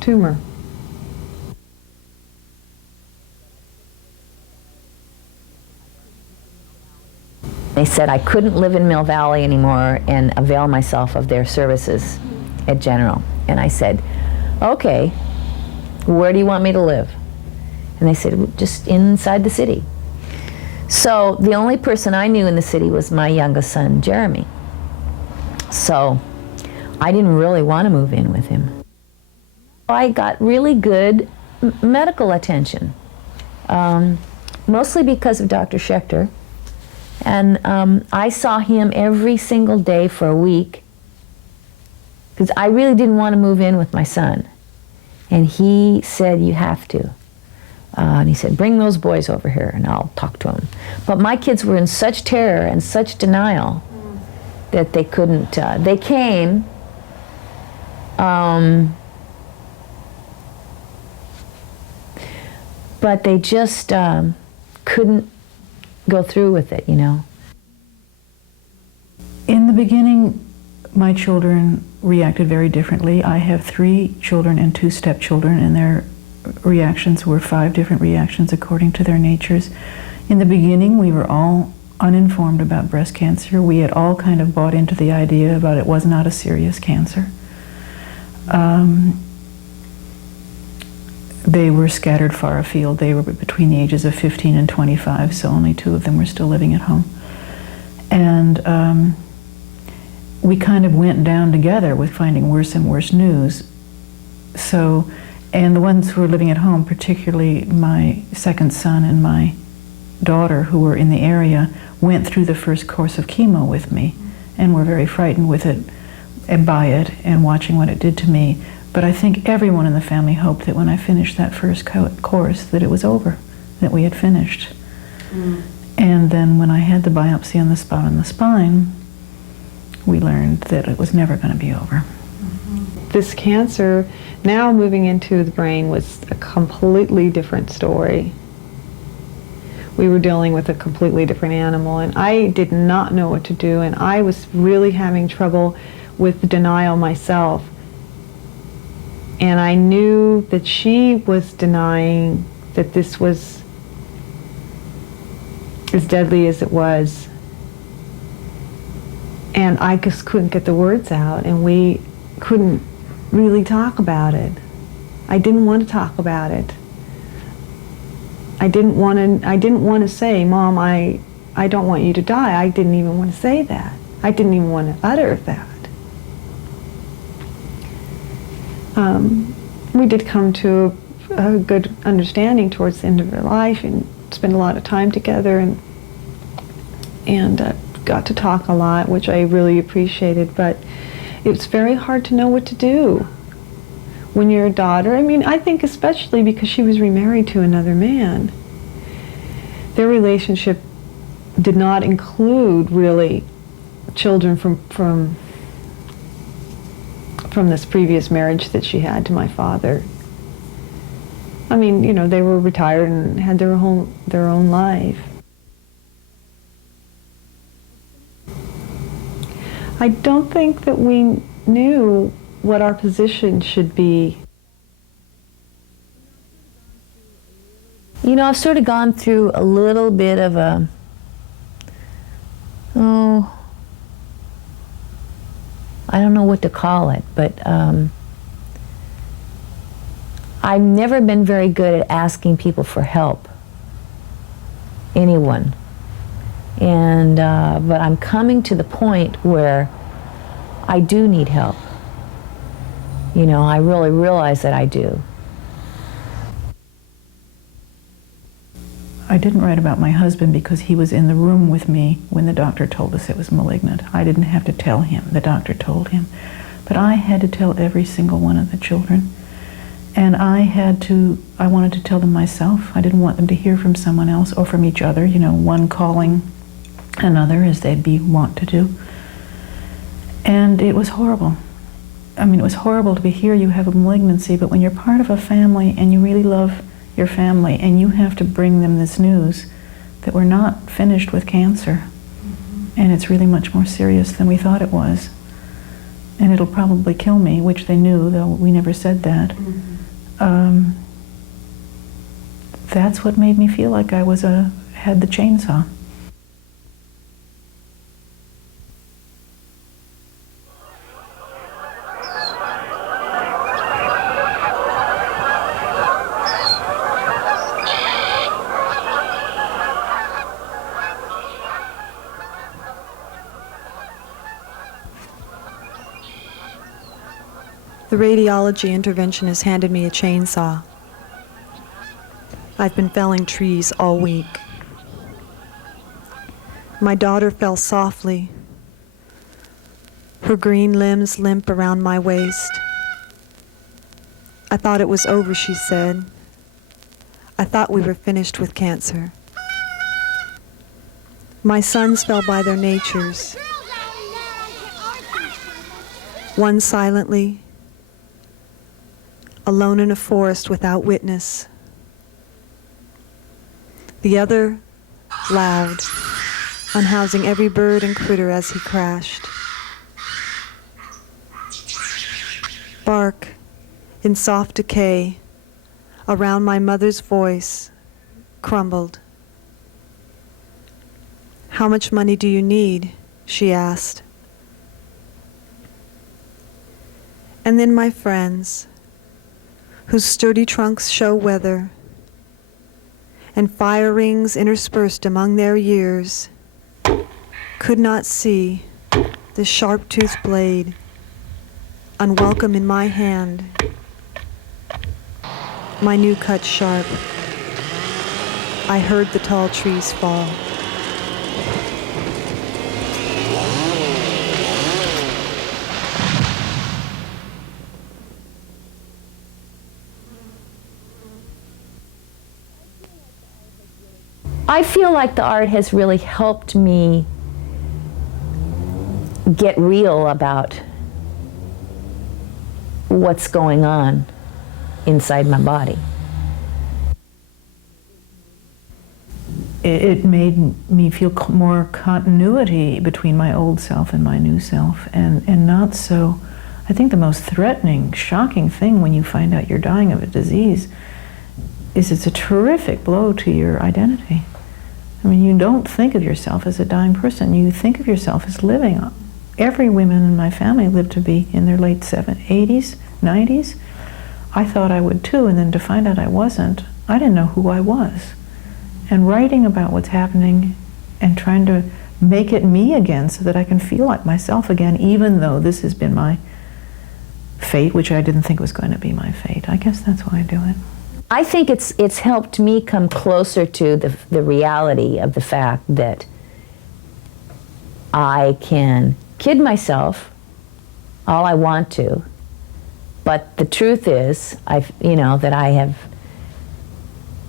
tumor. They said I couldn't live in Mill Valley anymore and avail myself of their services at General. And I said, okay, where do you want me to live? And they said, just inside the city. So the only person I knew in the city was my youngest son, Jeremy. So I didn't really want to move in with him. I got really good medical attention, mostly because of Dr. Schechter. And I saw him every single day for a week because I really didn't want to move in with my son. And he said, you have to. And he said, bring those boys over here and I'll talk to them. But my kids were in such terror and such denial that they couldn't, they came, but they just couldn't go through with it, you know. In the beginning, my children reacted very differently. I have 3 children and 2 stepchildren, and their reactions were 5 different reactions according to their natures. In the beginning, we were all uninformed about breast cancer. We had all kind of bought into the idea about it was not a serious cancer. They were scattered far afield. They were between the ages of 15 and 25, so only 2 of them were still living at home. And we kind of went down together with finding worse and worse news. So, and the ones who were living at home, particularly my second son and my daughter who were in the area, went through the first course of chemo with me and were very frightened with it and by it and watching what it did to me. But I think everyone in the family hoped that when I finished that first course that it was over, that we had finished. And then when I had the biopsy on the spot on the spine, we learned that it was never going to be over. This cancer, now moving into the brain, was a completely different story. We were dealing with a completely different animal, and I did not know what to do, and I was really having trouble with denial myself. And I knew that she was denying that this was as deadly as it was. And I just couldn't get the words out, and we couldn't really talk about it. I didn't want to talk about it. I didn't want to say, Mom, I don't want you to die. I didn't even want to say that. I didn't even want to utter that. We did come to a good understanding towards the end of her life and spent a lot of time together and got to talk a lot, which I really appreciated, but it was very hard to know what to do when you're a daughter. I mean, I think especially because she was remarried to another man. Their relationship did not include really children from this previous marriage that she had to my father. I mean, you know, they were retired and had their own life. I don't think that we knew what our position should be. You know, I've sort of gone through a little bit of a, I don't know what to call it, but I've never been very good at asking people for help, anyone. And, but I'm coming to the point where I do need help. You know, I really realize that I do. I didn't write about my husband because he was in the room with me when the doctor told us it was malignant. I didn't have to tell him, the doctor told him. But I had to tell every single one of the children. And I wanted to tell them myself. I didn't want them to hear from someone else or from each other, you know, one calling another as they'd be wont to do. And it was horrible. I mean, it was horrible to hear you have a malignancy, but when you're part of a family and you really love your family and you have to bring them this news that we're not finished with cancer, and it's really much more serious than we thought it was, and it'll probably kill me, which they knew, though we never said that. that's what made me feel like I had the chainsaw. The radiology interventionist handed me a chainsaw. I've been felling trees all week. My daughter fell softly, her green limbs limp around my waist. I thought it was over, she said. I thought we were finished with cancer. My sons fell by their natures. One silently, alone in a forest without witness. The other loud, unhousing every bird and critter as he crashed. Bark in soft decay around my mother's voice crumbled. "How much money do you need?" she asked. And then my friends, whose sturdy trunks show weather, and fire rings interspersed among their years, could not see the sharp-toothed blade, unwelcome in my hand, my new cut sharp. I heard the tall trees fall. I feel like the art has really helped me get real about what's going on inside my body. It made me feel more continuity between my old self and my new self, and not so. I think the most threatening, shocking thing when you find out you're dying of a disease is it's a terrific blow to your identity. I mean, you don't think of yourself as a dying person. You think of yourself as living. Every woman in my family lived to be in their late 80s, 90s. I thought I would too, and then to find out I wasn't, I didn't know who I was. And writing about what's happening and trying to make it me again so that I can feel like myself again, even though this has been my fate, which I didn't think was going to be my fate. I guess that's why I do it. I think it's helped me come closer to the reality of the fact that I can kid myself all I want to, but the truth is, that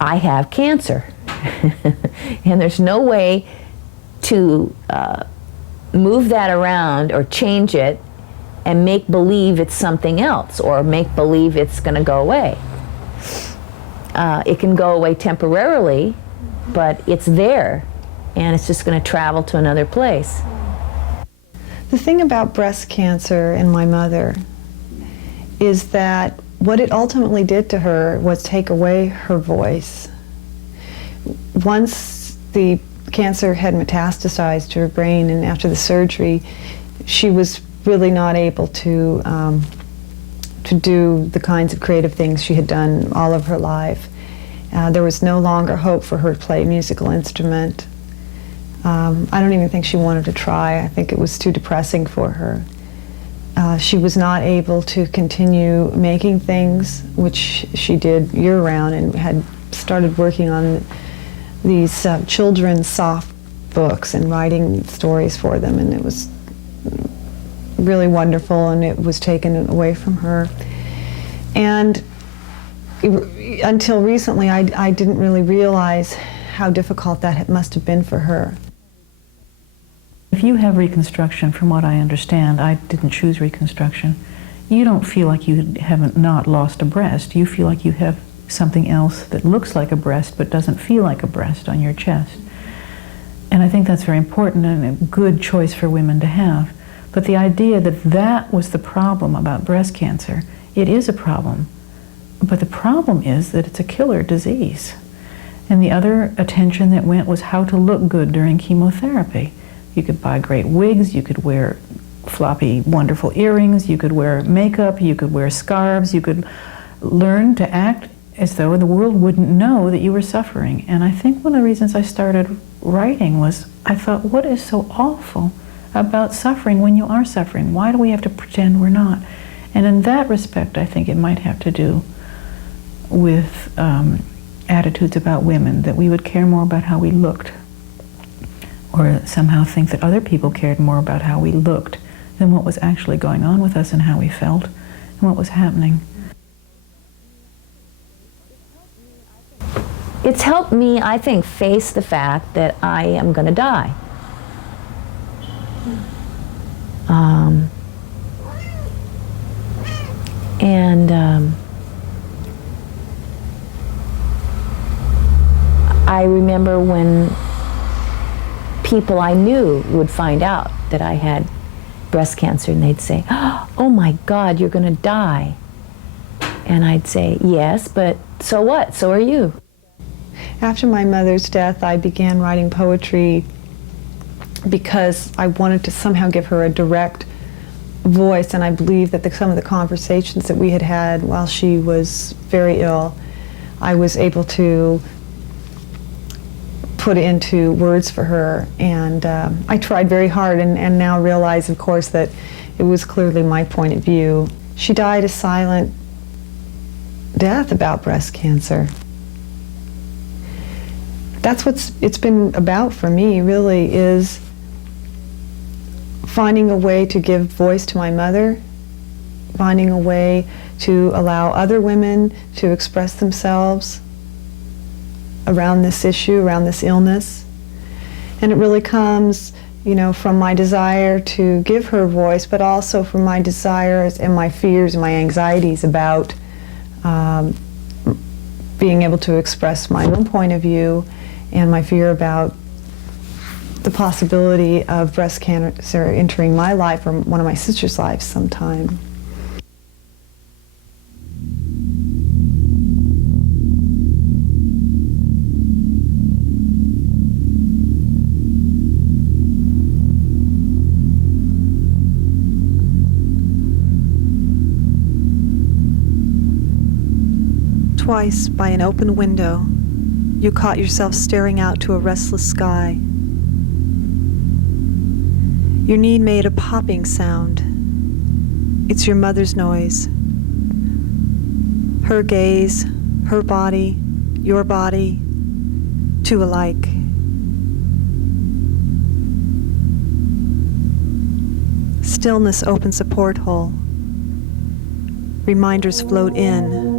I have cancer, and there's no way to move that around or change it and make believe it's something else or make believe it's going to go away. It can go away temporarily, but it's there, and it's just going to travel to another place. The thing about breast cancer and my mother is that what it ultimately did to her was take away her voice. Once the cancer had metastasized to her brain, and after the surgery, she was really not able to do the kinds of creative things she had done all of her life. There was no longer hope for her to play a musical instrument. I don't even think she wanted to try. I think it was too depressing for her. She was not able to continue making things, which she did year-round, and had started working on these children's soft books and writing stories for them, and it was really wonderful, and it was taken away from her. And until recently, I didn't really realize how difficult that must have been for her. If you have reconstruction, from what I understand, I didn't choose reconstruction, you don't feel like you haven't not lost a breast. You feel like you have something else that looks like a breast but doesn't feel like a breast on your chest. And I think that's very important and a good choice for women to have. But the idea that that was the problem about breast cancer, it is a problem. But the problem is that it's a killer disease. And the other attention that went was how to look good during chemotherapy. You could buy great wigs, you could wear floppy, wonderful earrings, you could wear makeup, you could wear scarves, you could learn to act as though the world wouldn't know that you were suffering. And I think one of the reasons I started writing was I thought, what is so awful about suffering when you are suffering? Why do we have to pretend we're not? And in that respect, I think it might have to do with attitudes about women, that we would care more about how we looked, or somehow think that other people cared more about how we looked than what was actually going on with us and how we felt and what was happening. It's helped me, I think, face the fact that I am going to die. I remember when people I knew would find out that I had breast cancer, and they'd say, "Oh my God, you're going to die." And I'd say, "Yes, but so what? So are you." After my mother's death, I began writing poetry because I wanted to somehow give her a direct voice, and I believe that some of the conversations that we had had while she was very ill, I was able to put into words for her, and I tried very hard, and now realize, of course, that it was clearly my point of view. She died a silent death about breast cancer. That's what it's been about for me, really, is finding a way to give voice to my mother, finding a way to allow other women to express themselves around this issue, around this illness. And it really comes, you know, from my desire to give her voice, but also from my desires and my fears and my anxieties about being able to express my own point of view, and my fear about the possibility of breast cancer entering my life or one of my sister's lives sometime. Twice, by an open window, you caught yourself staring out to a restless sky. Your need made a popping sound. It's your mother's noise. Her gaze, her body, your body, two alike. Stillness opens a porthole. Reminders float in,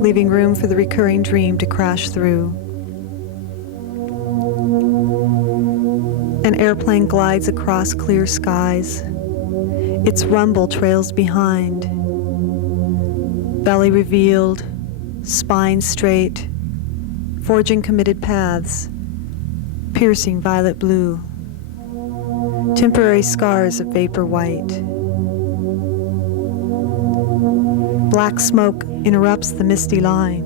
leaving room for the recurring dream to crash through. An airplane glides across clear skies. Its rumble trails behind. Belly revealed, spine straight, forging committed paths, piercing violet blue. Temporary scars of vapor white. Black smoke interrupts the misty line.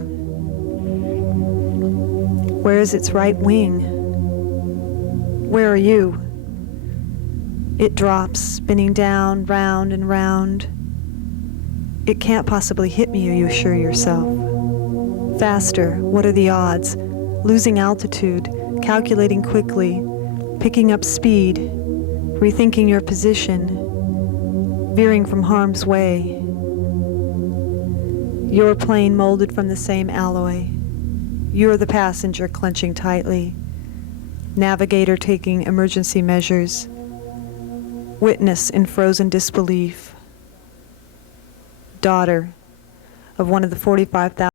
Where is its right wing? Where are you? It drops, spinning down, round and round. It can't possibly hit me, you assure yourself. Faster, what are the odds? Losing altitude, calculating quickly, picking up speed, rethinking your position, veering from harm's way. Your plane molded from the same alloy. You're the passenger clenching tightly. Navigator taking emergency measures. Witness in frozen disbelief. Daughter of one of the 45,000